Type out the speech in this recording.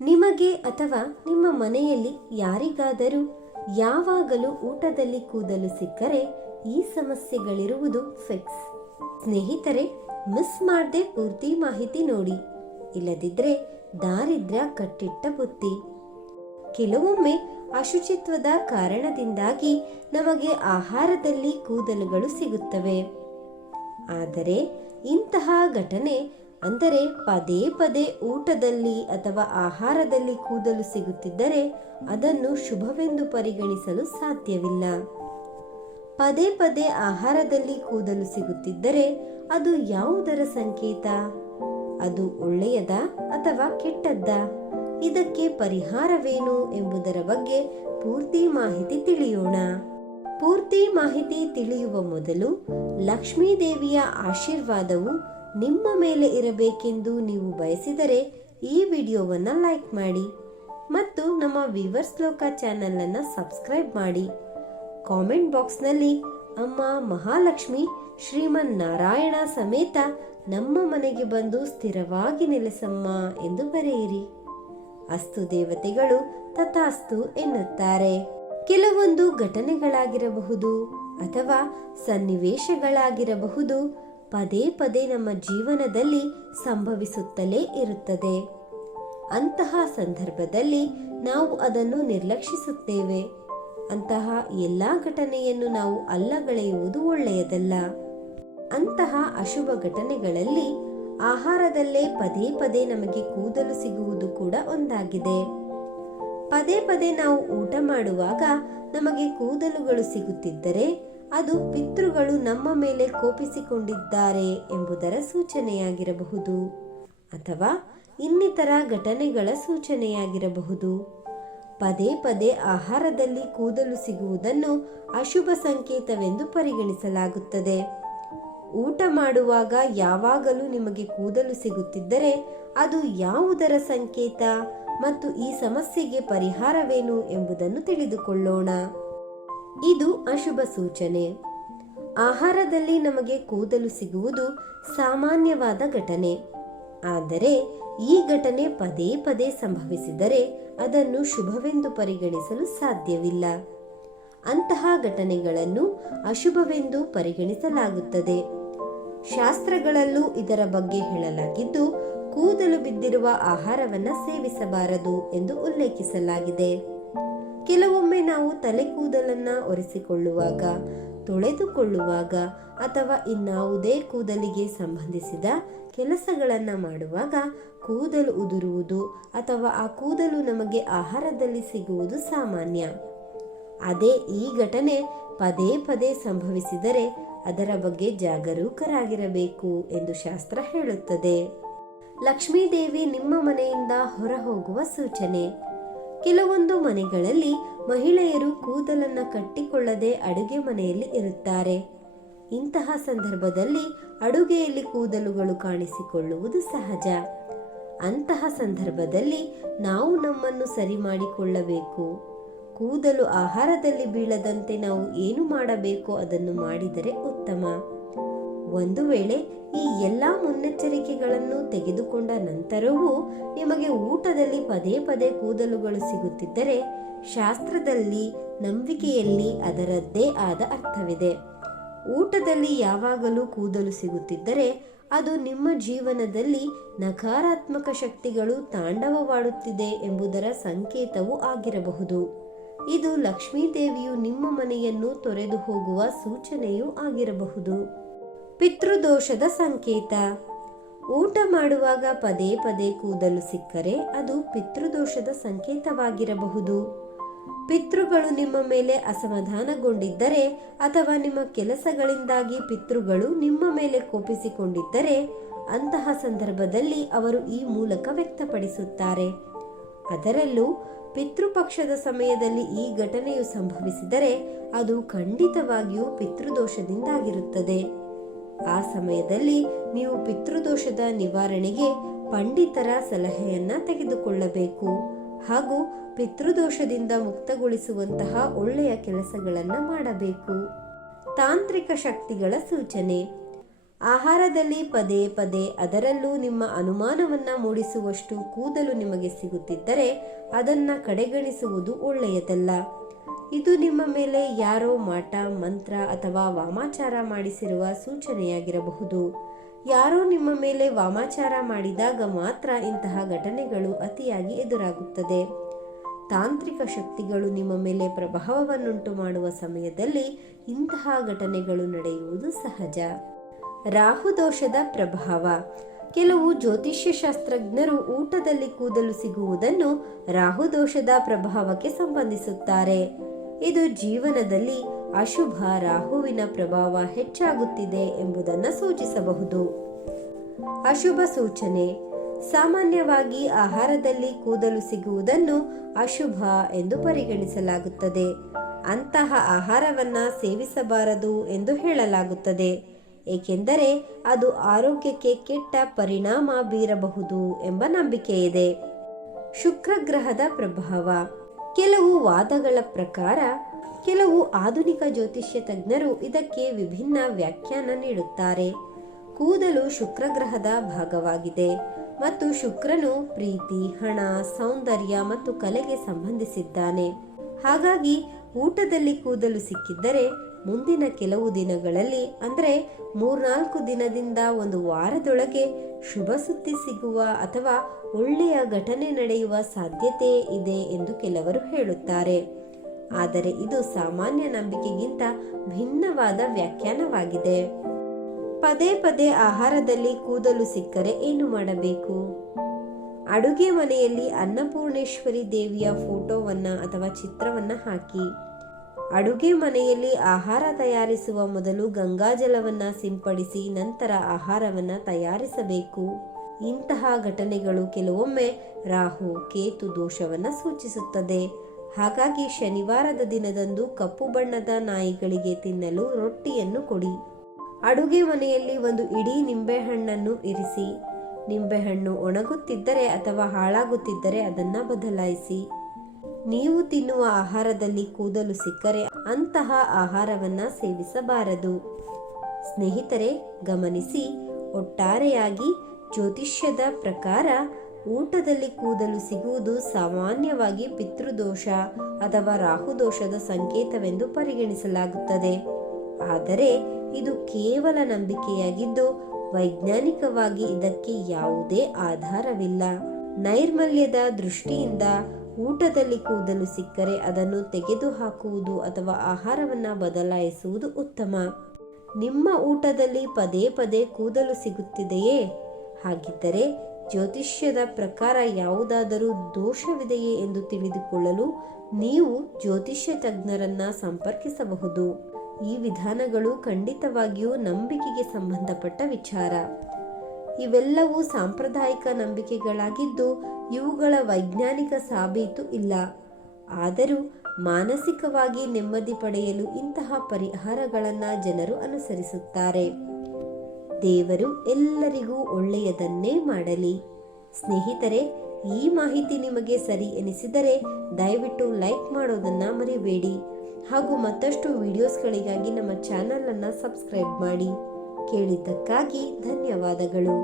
ನಿಮಗೆ ಅಥವಾ ನಿಮ್ಮ ಮನೆಯಲ್ಲಿ ಯಾರಿಗಾದರೂ ಯಾವಾಗಲೂ ಊಟದಲ್ಲಿ ಕೂದಲು ಸಿಕ್ಕರೆ ಈ ಸಮಸ್ಯೆಗಳಿರುವುದು ಫಿಕ್ಸ್. ಸ್ನೇಹಿತರೆ, ಮಿಸ್ ಮಾಡದೆ ಪೂರ್ತಿ ಮಾಹಿತಿ ನೋಡಿ, ಇಲ್ಲದಿದ್ರೆ ದಾರಿದ್ರ್ಯ ಕಟ್ಟಿಟ್ಟ ಬುತ್ತಿ. ಕೆಲವೊಮ್ಮೆ ಅಶುಚಿತ್ವದ ಕಾರಣದಿಂದಾಗಿ ನಮಗೆ ಆಹಾರದಲ್ಲಿ ಕೂದಲುಗಳು ಸಿಗುತ್ತವೆ. ಆದರೆ ಇಂತಹ ಘಟನೆ ಅಂದರೆ ಪದೇ ಪದೇ ಊಟದಲ್ಲಿ ಅಥವಾ ಆಹಾರದಲ್ಲಿ ಕೂದಲು ಸಿಗುತ್ತಿದ್ದರೆ ಅದನ್ನು ಶುಭವೆಂದು ಪರಿಗಣಿಸಲು ಸಾಧ್ಯವಿಲ್ಲ. ಪದೇ ಪದೇ ಆಹಾರದಲ್ಲಿ ಕೂದಲು ಸಿಗುತ್ತಿದ್ದರೆ ಅದು ಯಾವುದರ ಸಂಕೇತ? ಅದು ಒಳ್ಳೆಯದ ಅಥವಾ ಕೆಟ್ಟದ್ದ? ಇದಕ್ಕೆ ಪರಿಹಾರವೇನು ಎಂಬುದರ ಬಗ್ಗೆ ಪೂರ್ತಿ ಮಾಹಿತಿ ತಿಳಿಯೋಣ. ಪೂರ್ತಿ ಮಾಹಿತಿ ತಿಳಿಯುವ ಮೊದಲು ಲಕ್ಷ್ಮೀ ದೇವಿಯ ಆಶೀರ್ವಾದವು ನಿಮ್ಮ ಮೇಲೆ ಇರಬೇಕೆಂದು ನೀವು ಬಯಸಿದರೆ ಈ ವಿಡಿಯೋವನ್ನು ಲೈಕ್ ಮಾಡಿ ಮತ್ತು ನಮ್ಮ ವೀವರ್ಸ್ ಲೋಕ ಚಾನೆಲ್ ಅನ್ನು ಸಬ್ಸ್ಕ್ರೈಬ್ ಮಾಡಿ. ಕಾಮೆಂಟ್ ಬಾಕ್ಸ್ನಲ್ಲಿ ಅಮ್ಮ ಮಹಾಲಕ್ಷ್ಮಿ ಶ್ರೀಮನ್ ನಾರಾಯಣ ಸಮೇತ ನಮ್ಮ ಮನೆಗೆ ಬಂದು ಸ್ಥಿರವಾಗಿ ನೆಲೆಸಮ್ಮ ಎಂದು ಬರೆಯಿರಿ. ಅಸ್ತು ದೇವತೆಗಳು ತಥಾಸ್ತು ಎನ್ನುತ್ತಾರೆ. ಕೆಲವೊಂದು ಘಟನೆಗಳಾಗಿರಬಹುದು ಅಥವಾ ಸನ್ನಿವೇಶಗಳಾಗಿರಬಹುದು ಪದೇ ಪದೇ ನಮ್ಮ ಜೀವನದಲ್ಲಿ ಸಂಭವಿಸುತ್ತಲೇ ಇರುತ್ತದೆ. ಅಂತಹ ಸಂದರ್ಭದಲ್ಲಿ ನಾವು ಅದನ್ನು ನಿರ್ಲಕ್ಷಿಸುತ್ತೇವೆ. ಅಂತಹ ಎಲ್ಲ ಘಟನೆಯನ್ನು ನಾವು ಅಲ್ಲಗಳೆಯುವುದು ಒಳ್ಳೆಯದಲ್ಲ. ಅಂತಹ ಅಶುಭ ಘಟನೆಗಳಲ್ಲಿ ಆಹಾರದಲ್ಲೇ ಪದೇ ಪದೇ ನಮಗೆ ಕೂದಲು ಸಿಗುವುದು ಕೂಡ ಒಂದಾಗಿದೆ. ಪದೇ ಪದೇ ನಾವು ಊಟ ಮಾಡುವಾಗ ನಮಗೆ ಕೂದಲುಗಳು ಸಿಗುತ್ತಿದ್ದರೆ ಅದು ಪಿತೃಗಳು ನಮ್ಮ ಮೇಲೆ ಕೋಪಿಸಿಕೊಂಡಿದ್ದಾರೆ ಎಂಬುದರ ಸೂಚನೆಯಾಗಿರಬಹುದು ಅಥವಾ ಇನ್ನಿತರ ಘಟನೆಗಳ ಸೂಚನೆಯಾಗಿರಬಹುದು. ಪದೇ ಪದೇ ಆಹಾರದಲ್ಲಿ ಕೂದಲು ಸಿಗುವುದನ್ನು ಅಶುಭ ಸಂಕೇತವೆಂದು ಪರಿಗಣಿಸಲಾಗುತ್ತದೆ. ಊಟ ಮಾಡುವಾಗ ಯಾವಾಗಲೂ ನಿಮಗೆ ಕೂದಲು ಸಿಗುತ್ತಿದ್ದರೆ ಅದು ಯಾವುದರ ಸಂಕೇತ ಮತ್ತು ಈ ಸಮಸ್ಯೆಗೆ ಪರಿಹಾರವೇನು ಎಂಬುದನ್ನು ತಿಳಿದುಕೊಳ್ಳೋಣ. ಇದು ಅಶುಭ ಸೂಚನೆ. ಆಹಾರದಲ್ಲಿ ನಮಗೆ ಕೂದಲು ಸಿಗುವುದು ಸಾಮಾನ್ಯವಾದ ಘಟನೆ. ಆದರೆ ಈ ಘಟನೆ ಪದೇ ಪದೇ ಸಂಭವಿಸಿದರೆ ಅದನ್ನು ಶುಭವೆಂದು ಪರಿಗಣಿಸಲು ಸಾಧ್ಯವಿಲ್ಲ. ಅಂತಹ ಘಟನೆಗಳನ್ನು ಅಶುಭವೆಂದು ಪರಿಗಣಿಸಲಾಗುತ್ತದೆ. ಶಾಸ್ತ್ರಗಳಲ್ಲೂ ಇದರ ಬಗ್ಗೆ ಹೇಳಲಾಗಿದ್ದು ಕೂದಲು ಬಿದ್ದಿರುವ ಆಹಾರವನ್ನು ಸೇವಿಸಬಾರದು ಎಂದು ಉಲ್ಲೇಖಿಸಲಾಗಿದೆ. ಕೆಲವೊಮ್ಮೆ ನಾವು ತಲೆ ಕೂದಲನ್ನು ಒರೆಸಿಕೊಳ್ಳುವಾಗ, ತೊಳೆದುಕೊಳ್ಳುವಾಗ ಅಥವಾ ಇನ್ನಾವುದೇ ಕೂದಲಿಗೆ ಸಂಬಂಧಿಸಿದ ಕೆಲಸಗಳನ್ನು ಮಾಡುವಾಗ ಕೂದಲು ಉದುರುವುದು ಅಥವಾ ಆ ಕೂದಲು ನಮಗೆ ಆಹಾರದಲ್ಲಿ ಸಿಗುವುದು ಸಾಮಾನ್ಯ. ಅದೇ ಈ ಘಟನೆ ಪದೇ ಪದೇ ಸಂಭವಿಸಿದರೆ ಅದರ ಬಗ್ಗೆ ಜಾಗರೂಕರಾಗಿರಬೇಕು ಎಂದು ಶಾಸ್ತ್ರ ಹೇಳುತ್ತದೆ. ಲಕ್ಷ್ಮೀದೇವಿ ನಿಮ್ಮ ಮನೆಯಿಂದ ಹೊರ ಹೋಗುವ ಸೂಚನೆ. ಕೆಲವೊಂದು ಮನೆಗಳಲ್ಲಿ ಮಹಿಳೆಯರು ಕೂದಲನ್ನು ಕಟ್ಟಿಕೊಳ್ಳದೆ ಅಡುಗೆ ಮನೆಯಲ್ಲಿ ಇರುತ್ತಾರೆ. ಇಂತಹ ಸಂದರ್ಭದಲ್ಲಿ ಅಡುಗೆಯಲ್ಲಿ ಕೂದಲುಗಳು ಕಾಣಿಸಿಕೊಳ್ಳುವುದು ಸಹಜ. ಅಂತಹ ಸಂದರ್ಭದಲ್ಲಿ ನಾವು ನಮ್ಮನ್ನು ಸರಿ ಮಾಡಿಕೊಳ್ಳಬೇಕು. ಕೂದಲು ಆಹಾರದಲ್ಲಿ ಬೀಳದಂತೆ ನಾವು ಏನು ಮಾಡಬೇಕು ಅದನ್ನು ಮಾಡಿದರೆ ಉತ್ತಮ. ಒಂದು ವೇಳೆ ಈ ಎಲ್ಲ ಮುನ್ನೆಚ್ಚರಿಕೆಗಳನ್ನು ತೆಗೆದುಕೊಂಡ ನಂತರವೂ ನಿಮಗೆ ಊಟದಲ್ಲಿ ಪದೇ ಪದೇ ಕೂದಲುಗಳು ಸಿಗುತ್ತಿದ್ದರೆ ಶಾಸ್ತ್ರದಲ್ಲಿ, ನಂಬಿಕೆಯಲ್ಲಿ ಅದರದ್ದೇ ಆದ ಅರ್ಥವಿದೆ. ಊಟದಲ್ಲಿ ಯಾವಾಗಲೂ ಕೂದಲು ಸಿಗುತ್ತಿದ್ದರೆ ಅದು ನಿಮ್ಮ ಜೀವನದಲ್ಲಿ ನಕಾರಾತ್ಮಕ ಶಕ್ತಿಗಳು ತಾಂಡವವಾಡುತ್ತಿದೆ ಎಂಬುದರ ಸಂಕೇತವೂ ಆಗಿರಬಹುದು. ಇದು ಲಕ್ಷ್ಮೀದೇವಿಯು ನಿಮ್ಮ ಮನೆಯನ್ನು ತೊರೆದು ಹೋಗುವ ಸೂಚನೆಯೂ ಆಗಿರಬಹುದು. ಪಿತೃದೋಷದ ಸಂಕೇತ. ಊಟ ಮಾಡುವಾಗ ಪದೇ ಪದೇ ಕೂದಲು ಸಿಕ್ಕರೆ ಅದು ಪಿತೃದೋಷದ ಸಂಕೇತವಾಗಿರಬಹುದು. ಪಿತೃಗಳು ನಿಮ್ಮ ಮೇಲೆ ಅಸಮಾಧಾನಗೊಂಡಿದ್ದರೆ ಅಥವಾ ನಿಮ್ಮ ಕೆಲಸಗಳಿಂದಾಗಿ ಪಿತೃಗಳು ನಿಮ್ಮ ಮೇಲೆ ಕೋಪಿಸಿಕೊಂಡಿದ್ದರೆ ಅಂತಹ ಸಂದರ್ಭದಲ್ಲಿ ಅವರು ಈ ಮೂಲಕ ವ್ಯಕ್ತಪಡಿಸುತ್ತಾರೆ. ಅದರಲ್ಲೂ ಪಿತೃಪಕ್ಷದ ಸಮಯದಲ್ಲಿ ಈ ಘಟನೆಯು ಸಂಭವಿಸಿದರೆ ಅದು ಖಂಡಿತವಾಗಿಯೂ ಪಿತೃದೋಷದಿಂದಾಗಿರುತ್ತದೆ. ಆ ಸಮಯದಲ್ಲಿ ನೀವು ಪಿತೃದೋಷದ ನಿವಾರಣೆಗೆ ಪಂಡಿತರ ಸಲಹೆಯನ್ನ ತೆಗೆದುಕೊಳ್ಳಬೇಕು ಹಾಗೂ ಪಿತೃದೋಷದಿಂದ ಮುಕ್ತಗೊಳಿಸುವಂತಹ ಒಳ್ಳೆಯ ಕೆಲಸಗಳನ್ನು ಮಾಡಬೇಕು. ತಾಂತ್ರಿಕ ಶಕ್ತಿಗಳ ಸೂಚನೆ. ಆಹಾರದಲ್ಲಿ ಪದೇ ಪದೇ ಅದರಲ್ಲೂ ನಿಮ್ಮ ಅನುಮಾನವನ್ನ ಮೂಡಿಸುವಷ್ಟು ಕೂದಲು ನಿಮಗೆ ಸಿಗುತ್ತಿದ್ದರೆ ಅದನ್ನ ಕಡೆಗಣಿಸುವುದು ಒಳ್ಳೆಯದಲ್ಲ. ಇದು ನಿಮ್ಮ ಮೇಲೆ ಯಾರೋ ಮಾಟ ಮಂತ್ರ ಅಥವಾ ವಾಮಾಚಾರ ಮಾಡಿಸಿರುವ ಸೂಚನೆಯಾಗಿರಬಹುದು. ಯಾರೋ ನಿಮ್ಮ ಮೇಲೆ ವಾಮಾಚಾರ ಮಾಡಿದಾಗ ಮಾತ್ರ ಇಂತಹ ಘಟನೆಗಳು ಅತಿಯಾಗಿ ಎದುರಾಗುತ್ತದೆ. ತಾಂತ್ರಿಕ ಶಕ್ತಿಗಳು ನಿಮ್ಮ ಮೇಲೆ ಪ್ರಭಾವವನ್ನುಂಟು ಮಾಡುವ ಸಮಯದಲ್ಲಿ ಇಂತಹ ಘಟನೆಗಳು ನಡೆಯುವುದು ಸಹಜ. ರಾಹುದೋಷದ ಪ್ರಭಾವ. ಕೆಲವು ಜ್ಯೋತಿಷ್ಯ ಶಾಸ್ತ್ರಜ್ಞರು ಊಟದಲ್ಲಿ ಕೂದಲು ಸಿಗುವುದನ್ನು ರಾಹುದೋಷದ ಪ್ರಭಾವಕ್ಕೆ ಸಂಬಂಧಿಸುತ್ತಾರೆ. ಇದು ಜೀವನದಲ್ಲಿ ಅಶುಭ ರಾಹುವಿನ ಪ್ರಭಾವ ಹೆಚ್ಚಾಗುತ್ತಿದೆ ಎಂಬುದನ್ನು ಸೂಚಿಸಬಹುದು. ಅಶುಭ ಸೂಚನೆ. ಸಾಮಾನ್ಯವಾಗಿ ಆಹಾರದಲ್ಲಿ ಕೂದಲು ಸಿಗುವುದನ್ನು ಅಶುಭ ಎಂದು ಪರಿಗಣಿಸಲಾಗುತ್ತದೆ. ಅಂತಹ ಆಹಾರವನ್ನ ಸೇವಿಸಬಾರದು ಎಂದು ಹೇಳಲಾಗುತ್ತದೆ, ಏಕೆಂದರೆ ಅದು ಆರೋಗ್ಯಕ್ಕೆ ಕೆಟ್ಟ ಪರಿಣಾಮ ಬೀರಬಹುದು ಎಂಬ ನಂಬಿಕೆಯಿದೆ. ಶುಕ್ರ ಗ್ರಹದ ಪ್ರಭಾವ. ಕೆಲವು ವಾದಗಳ ಪ್ರಕಾರ ಕೆಲವು ಆಧುನಿಕ ಜ್ಯೋತಿಷ್ಯ ತಜ್ಞರು ಇದಕ್ಕೆ ವಿಭಿನ್ನ ವ್ಯಾಖ್ಯಾನ ನೀಡುತ್ತಾರೆ. ಕೂದಲು ಶುಕ್ರ ಗ್ರಹದ ಭಾಗವಾಗಿದೆ ಮತ್ತು ಶುಕ್ರನು ಪ್ರೀತಿ, ಹಣ, ಸೌಂದರ್ಯ ಮತ್ತು ಕಲೆಗೆ ಸಂಬಂಧಿಸಿದ್ದಾನೆ. ಹಾಗಾಗಿ ಊಟದಲ್ಲಿ ಕೂದಲು ಸಿಕ್ಕಿದ್ದರೆ ಮುಂದಿನ ಕೆಲವು ದಿನಗಳಲ್ಲಿ, ಅಂದರೆ 3-4 ದಿನದಿಂದ 1 ವಾರದೊಳಗೆ ಶುಭ ಸುದ್ದಿ ಸಿಗುವ ಅಥವಾ ಒಳ್ಳೆಯ ಘಟನೆ ನಡೆಯುವ ಸಾಧ್ಯತೆ ಇದೆ ಎಂದು ಕೆಲವರು ಹೇಳುತ್ತಾರೆ. ಆದರೆ ಇದು ಸಾಮಾನ್ಯ ನಂಬಿಕೆಗಿಂತ ಭಿನ್ನವಾದ ವ್ಯಾಖ್ಯಾನವಾಗಿದೆ. ಪದೇ ಪದೇ ಆಹಾರದಲ್ಲಿ ಕೂದಲು ಸಿಕ್ಕರೆ ಏನು ಮಾಡಬೇಕು? ಅಡುಗೆ ಮನೆಯಲ್ಲಿ ಅನ್ನಪೂರ್ಣೇಶ್ವರಿ ದೇವಿಯ ಫೋಟೋವನ್ನ ಅಥವಾ ಚಿತ್ರವನ್ನ ಹಾಕಿ. ಅಡುಗೆ ಮನೆಯಲ್ಲಿ ಆಹಾರ ತಯಾರಿಸುವ ಮೊದಲು ಗಂಗಾಜಲವನ್ನ ಸಿಂಪಡಿಸಿ ನಂತರ ಆಹಾರವನ್ನ ತಯಾರಿಸಬೇಕು. ಇಂತಹ ಘಟನೆಗಳು ಕೆಲವೊಮ್ಮೆ ರಾಹು ಕೇತು ದೋಷವನ್ನ ಸೂಚಿಸುತ್ತದೆ. ಹಾಗಾಗಿ ಶನಿವಾರದ ದಿನದಂದು ಕಪ್ಪು ಬಣ್ಣದ ನಾಯಿಗಳಿಗೆ ತಿನ್ನಲು ರೊಟ್ಟಿಯನ್ನು ಕೊಡಿ. ಅಡುಗೆ ಮನೆಯಲ್ಲಿ 1 ಇಡೀ ನಿಂಬೆಹಣ್ಣನ್ನು ಇರಿಸಿ. ನಿಂಬೆಹಣ್ಣು ಒಣಗುತ್ತಿದ್ದರೆ ಅಥವಾ ಹಾಳಾಗುತ್ತಿದ್ದರೆ ಅದನ್ನ ಬದಲಾಯಿಸಿ. ನೀವು ತಿನ್ನುವ ಆಹಾರದಲ್ಲಿ ಕೂದಲು ಸಿಕ್ಕರೆ ಅಂತಹ ಆಹಾರವನ್ನ ಸೇವಿಸಬಾರದು. ಸ್ನೇಹಿತರೆ, ಗಮನಿಸಿ, ಒಟ್ಟಾರೆಯಾಗಿ ಜ್ಯೋತಿಷ್ಯದ ಪ್ರಕಾರ ಊಟದಲ್ಲಿ ಕೂದಲು ಸಿಗುವುದು ಸಾಮಾನ್ಯವಾಗಿ ಪಿತೃದೋಷ ಅಥವಾ ರಾಹುದೋಷದ ಸಂಕೇತವೆಂದು ಪರಿಗಣಿಸಲಾಗುತ್ತದೆ. ಆದರೆ ಇದು ಕೇವಲ ನಂಬಿಕೆಯಾಗಿದ್ದು ವೈಜ್ಞಾನಿಕವಾಗಿ ಇದಕ್ಕೆ ಯಾವುದೇ ಆಧಾರವಿಲ್ಲ. ನೈರ್ಮಲ್ಯದ ದೃಷ್ಟಿಯಿಂದ ಊಟದಲ್ಲಿ ಕೂದಲು ಸಿಕ್ಕರೆ ಅದನ್ನು ತೆಗೆದುಹಾಕುವುದು ಅಥವಾ ಆಹಾರವನ್ನ ಬದಲಾಯಿಸುವುದು ಉತ್ತಮ. ನಿಮ್ಮ ಊಟದಲ್ಲಿ ಪದೇ ಪದೇ ಕೂದಲು ಸಿಗುತ್ತಿದೆಯೇ? ಹಾಗಿದ್ದರೆ ಜ್ಯೋತಿಷ್ಯದ ಪ್ರಕಾರ ಯಾವುದಾದರೂ ದೋಷವಿದೆಯೇ ಎಂದು ತಿಳಿದುಕೊಳ್ಳಲು ನೀವು ಜ್ಯೋತಿಷ್ಯ ತಜ್ಞರನ್ನ ಸಂಪರ್ಕಿಸಬಹುದು. ಈ ವಿಧಾನಗಳು ಖಂಡಿತವಾಗಿಯೂ ನಂಬಿಕೆಗೆ ಸಂಬಂಧಪಟ್ಟ ವಿಚಾರ. ಇವೆಲ್ಲವೂ ಸಾಂಪ್ರದಾಯಿಕ ನಂಬಿಕೆಗಳಾಗಿದ್ದು ಇವುಗಳ ವೈಜ್ಞಾನಿಕ ಸಾಬೀತು ಇಲ್ಲ. ಆದರೂ ಮಾನಸಿಕವಾಗಿ ನೆಮ್ಮದಿ ಪಡೆಯಲು ಇಂತಹ ಪರಿಹಾರಗಳನ್ನು ಜನರು ಅನುಸರಿಸುತ್ತಾರೆ. ದೇವರು ಎಲ್ಲರಿಗೂ ಒಳ್ಳೆಯದನ್ನೇ ಮಾಡಲಿ. ಸ್ನೇಹಿತರೆ, ಈ ಮಾಹಿತಿ ನಿಮಗೆ ಸರಿ ಎನಿಸಿದರೆ ದಯವಿಟ್ಟು ಲೈಕ್ ಮಾಡೋದನ್ನ ಮರಿಬೇಡಿ. ಹಾಗೂ ಮತ್ತಷ್ಟು ವಿಡಿಯೋಸ್ಗಳಿಗಾಗಿ ನಮ್ಮ ಚಾನಲ್ ಅನ್ನು ಸಬ್ಸ್ಕ್ರೈಬ್ ಮಾಡಿ. ಕೇಳಿದ್ದಕ್ಕಾಗಿ ಧನ್ಯವಾದಗಳು.